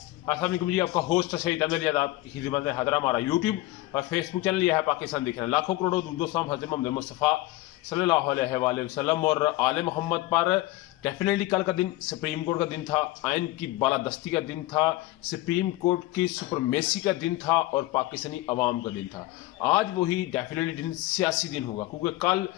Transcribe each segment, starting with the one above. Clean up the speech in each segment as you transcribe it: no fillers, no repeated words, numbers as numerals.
अस्सलाम वालेकुम जी, आपका होस्ट सईद अहमद यादाब खिदमत में हाजिर। हमारा यूट्यूब और फेसबुक चैनल यह है पाकिस्तान दिख रहे हैं लाखों करोड़ों दोस्तों हज़रत मोहम्मद मुस्तफ़ा सल्लल्लाहु अलैहि वसल्लम और आले मोहम्मद पर। डेफिनेटली कल का दिन सुप्रीम कोर्ट का दिन था, आइन की बालादस्ती का दिन था, सुप्रीम कोर्ट की सुपरमेसी का दिन था और पाकिस्तानी अवाम का दिन था। आज वही डेफिनेटली दिन सियासी दिन होगा, क्योंकि कल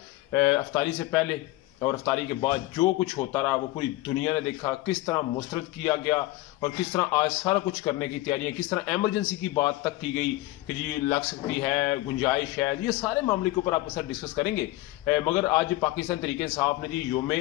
अफ्तारी से पहले और अफ्तारी के बाद जो कुछ होता रहा वो पूरी दुनिया ने देखा। किस तरह मुस्तरद किया गया और किस तरह आज सारा कुछ करने की तैयारियां, किस तरह एमरजेंसी की बात तक की गई कि जी लग सकती है, गुंजाइश है। ये सारे मामले के ऊपर आपके साथ डिस्कस करेंगे। मगर आज पाकिस्तान तहरीक इंसाफ ने जी योम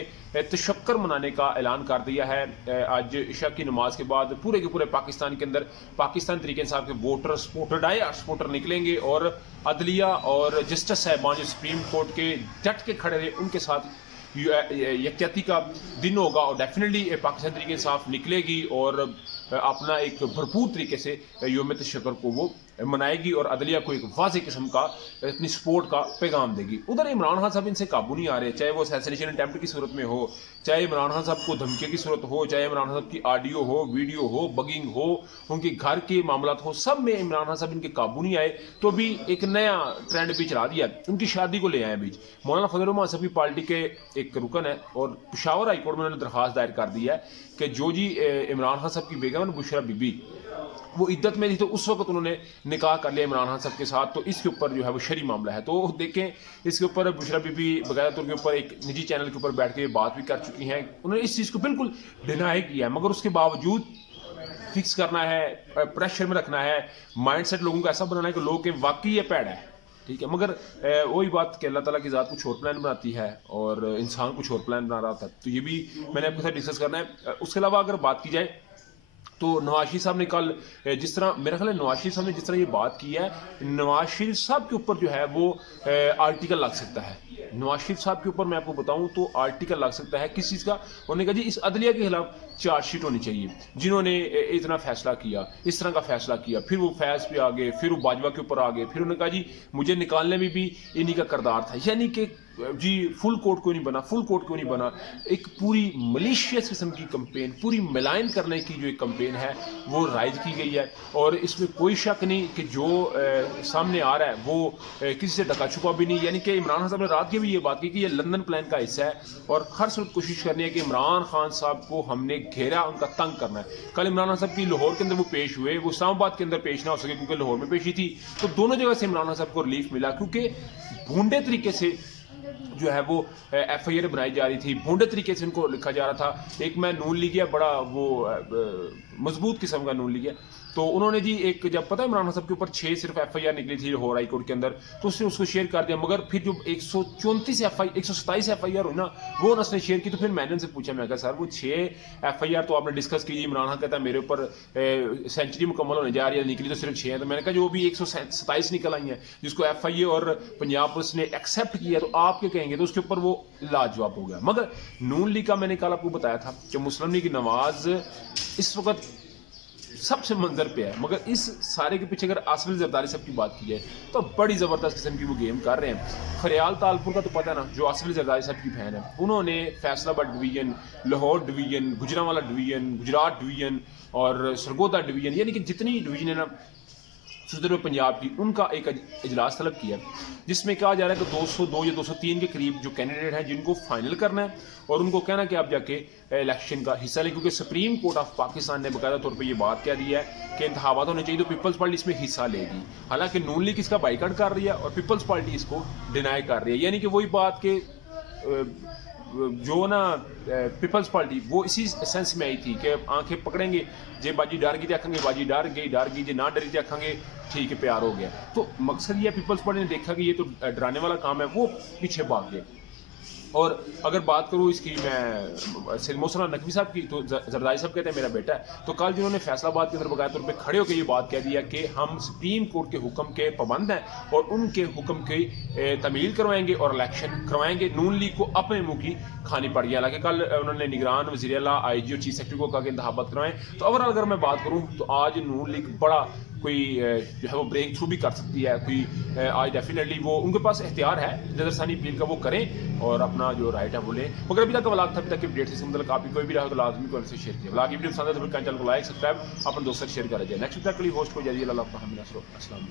तशक्कर मनाने का ऐलान कर दिया है। आज इशा की नमाज के बाद पूरे के पूरे पाकिस्तान के अंदर पाकिस्तान तहरीक इंसाफ के वोटर सपोर्टर निकलेंगे और अदलिया और जस्टिस साहबान जो सुप्रीम कोर्ट के डट के खड़े रहे उनके साथ यकजहती का दिन होगा। और डेफिनेटली पाकिस्तान तहरीक इंसाफ निकलेगी और अपना एक भरपूर तरीके से योम तशक्कर को वो मनाएगी और अदलिया को एक वाज़े किस्म का अपनी सपोर्ट का पैगाम देगी। उधर इमरान खान साहब इनसे काबू नहीं आ रहे, चाहे वो असैसिनेशन अटेम्प्ट की सूरत में हो, चाहे इमरान खान साहब को धमकी की सूरत हो, चाहे इमरान खान साहब की ऑडियो हो, वीडियो हो, बगिंग हो, उनके घर के मामला हो, सब में इमरान खान साहब इनके काबू नहीं आए। तो भी एक नया ट्रेंड भी चला दिया, उनकी शादी को ले आए बीच। मौलाना फजल रहमान साहब की पार्टी के एक रुकन है और पेशावर हाईकोर्ट में उन्होंने दरखास्त दायर कर दी है कि जो जी इमरान खान साहब की बेगम बुशरा बीबी वो इद्दत में थी, तो उस वक्त उन्होंने निकाह कर लिया इमरान खान साहब के साथ। तो इसके ऊपर जो है वो शरी मामला है। तो देखें, इसके ऊपर बुशरा बीबी बकायदा तौर के ऊपर एक निजी चैनल के ऊपर बैठ के बात भी कर चुकी हैं। उन्होंने इस चीज़ को बिल्कुल डिनाई किया है, मगर उसके बावजूद फिक्स करना है, प्रेशर में रखना है, माइंड सेट लोगों को ऐसा बनाना है कि लोग के वाकई ये पैड है, ठीक है। मगर वही बात कि अल्लाह ताला की ज़ात कुछ और प्लान बनाती है और इंसान कुछ और प्लान बना रहा था। तो ये भी मैंने आपके साथ डिस्कस करना है। उसके अलावा अगर बात की जाए तो नवाज शरीफ साहब ने कल जिस तरह, मेरा ख्याल है नवाज शरीफ साहब ने जिस तरह ये बात की है, नवाज शरीफ साहब के ऊपर जो है वो आर्टिकल लग सकता है। नवाज शरीफ साहब के ऊपर मैं आपको बताऊं तो आर्टिकल लग सकता है किस चीज़ का। उन्होंने कहा जी इस अदलिया के खिलाफ चार्जशीट होनी चाहिए, जिन्होंने इतना फैसला किया, इस तरह का फैसला किया। फिर वो फैज पे आ गए, फिर वो बाजवा के ऊपर आ गए, फिर उन्होंने कहा जी मुझे निकालने में भी इन्हीं का किरदार था। यानी कि जी फुल कोर्ट क्यों नहीं बना, फुल कोर्ट क्यों नहीं बना। एक पूरी मलिशियस किस्म की कंपेन, पूरी मिलायन करने की जो एक कंपेन है वो राइज की गई है। और इसमें कोई शक नहीं कि जो सामने आ रहा है वो किसी से ढका छुपा भी नहीं। यानी कि इमरान खान साहब ने रात की भी ये बात की कि ये लंदन प्लान का हिस्सा है और हर सूरत कोशिश करनी है कि इमरान खान साहब को हमने घेरा, उनका तंग करना है। कल इमरान खान साहब की लाहौर के अंदर वो पेश हुए, वो इस्लामाबाद के अंदर पेश ना हो सके क्योंकि लाहौर में पेशी थी। तो दोनों जगह से इमरान खान साहब को रिलीफ मिला, क्योंकि भूंडे तरीके से जो है वो FIR बनाई जा रही थी, भूंडे तरीके से उनको लिखा जा रहा था। एक मैं नून लीग बड़ा वो मजबूत किस्म का नून लीग, तो उन्होंने जी एक, जब पता है इमरान खान साहब के ऊपर 6 सिर्फ FIR निकली थी लाहौर हाई कोर्ट के अंदर, तो उसने उसको शेयर कर दिया। मगर फिर जो 127 FIR हुई ना, वो उसने शेयर की। तो फिर मैंने उनसे पूछा, मैं कहा सर वो 6 FIR तो आपने डिस्कस की, इमरान खान कहता है मेरे ऊपर सेंचुरी मुकम्मल होने जा रही है, निकली तो सिर्फ 6 है। तो मैंने कहा जो भी 127 निकल आई हैं जिसको FIA और पंजाब पुलिस ने एक्सेप्ट किया, तो आप क्या कहेंगे। तो उसके ऊपर वो लाजवाब हो गया। मगर नून लीग का मैंने कल आपको बताया था कि मुस्लिम लीग नवाज इस वक्त सबसे मंजर पे है, मगर इस सारे के पीछे अगर आसिफ जरदारी साहब की बात की जाए तो बड़ी ज़बरदस्त किस्म की वो गेम कर रहे हैं। खरियाल तालपुर का तो पता है ना, जो आसिफ जरदारी साहब की बहन है, उन्होंने Faisalabad division, Lahore division, Gujranwala division, Gujarat division और सरगोदा डिवीजन, यानी कि जितनी डिवीजन है ना सदर पंजाब की, उनका एक इजलास तलब किया जिसमें कहा जा रहा है कि 202 या 203 के करीब जो कैंडिडेट हैं जिनको फाइनल करना है और उनको कहना कि आप जाके इलेक्शन का हिस्सा लें। क्योंकि सुप्रीम कोर्ट ऑफ पाकिस्तान ने बाकायदा तौर पे ये बात कह दी है कि इंतखाबात होने चाहिए तो पीपल्स पार्टी इसमें हिस्सा लेगी। हालांकि नून लीग इसका बाइकआउट कर रही है और पीपल्स पार्टी इसको डिनाई कर रही है। यानी कि वही बात के जो ना पीपल्स पार्टी वो इसी सेंस में आई थी कि आंखें पकड़ेंगे, जे बाजी डर गई आखेंगे बाजी डर गई, जे ना डरी आखेंगे ठीक है प्यार हो गया। तो मकसद ये पीपल्स पार्टी ने देखा कि ये तो डराने वाला काम है, वो पीछे भाग गए। और अगर बात करूँ इसकी मैं सैयद मोहसिन नकवी साहब की, तो जरदारी साहब कहते हैं मेरा बेटा है। तो कल जिन्होंने फैसलाबाद के अंदर बाकायदा तौर पर खड़े होकर ये बात कह दिया कि हम सुप्रीम कोर्ट के हुक्म के पाबंद हैं और उनके हुक्म की तमील करवाएंगे और इलेक्शन करवाएंगे। नून लीग को अपने मुँह की खानी पड़ गई। हालांकि कल उन्होंने निगरान, वज़ीर आला, IG और चीफ सेक्रेटरी को कहा कि इंतखाबात करवाएं। तो ओवरऑल अगर मैं बात करूँ तो आज नून लीग बड़ा कोई जो है वो ब्रेक थ्रू भी कर सकती है, कोई आज डेफिनेटली वो उनके पास इख्तियार है नज़रसानी अपील का, वो करें और अपना जो राइट है वो लें। मगर अभी तक व्लॉग था, अभी तक की अपडेट से मतलब काफ़ी कोई भी रहा तो लाजमी को उनसे शेयर किया। व्लॉग की वीडियो पसंद है तो फिर चैनल को लाइक सब्सक्राइब अपने दोस्तों से शेयर कर दीजिए। नेक्स्ट वीक के लिए होस्ट को जाइए। अल्लाह आपका हमें।